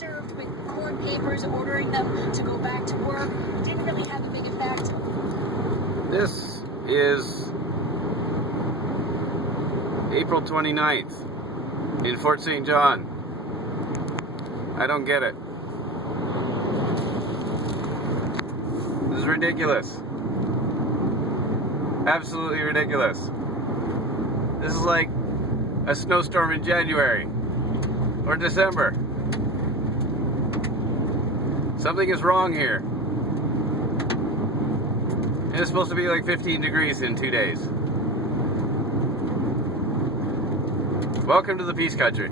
served with court papers ordering them to go back to work. It didn't really have a big effect. This is April 29th in Fort St. John. I don't get it. This is ridiculous. Absolutely ridiculous. This is like a snowstorm in January or December. Something is wrong here. It's supposed to be like 15 degrees in 2 days. Welcome to the Peace Country.